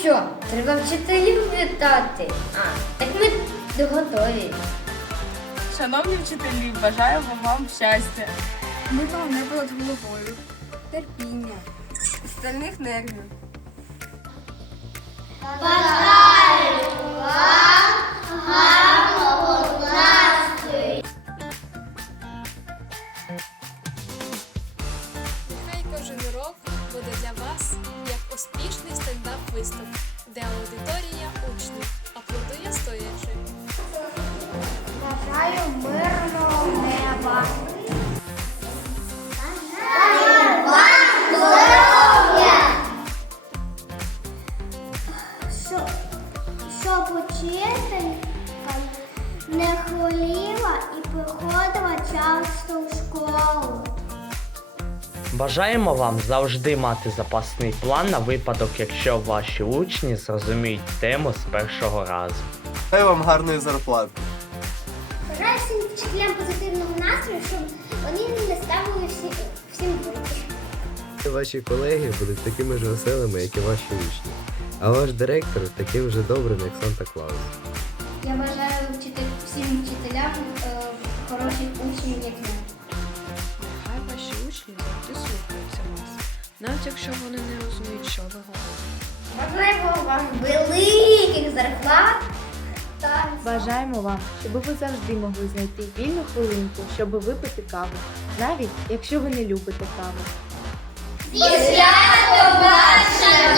що, треба вчителів вітати. А, так ми готові. Шановні вчителі, бажаємо вам щастя. Ми вам не було головою, терпіння, стальних нервів. Нехай кожен урок буде для вас стендап-виступ, де аудиторія учнів аплодує стоячи. Бажаю мирного неба. Щоб учителька не хворіла і приходила часто в школу. Бажаємо вам завжди мати запасний план на випадок, якщо ваші учні зрозуміють тему з першого разу. Хай вам гарної зарплати. Бажаю всім вчителям позитивного настрою, щоб вони не ставили всі, всім дурки. Ваші колеги будуть такими ж веселими, як і ваші учні. А ваш директор таким же добрим, як Санта Клаус. Я бажаю вчитель, всім вчителям е, хороших учнів, як я. Навіть якщо вони не розуміють, що ви говорите. Бажаємо вам великих зарплат. та Бажаємо вам, щоб ви завжди могли знайти вільну хвилинку, щоб випити каву, навіть якщо ви не любите каву. Зі святом вчителі!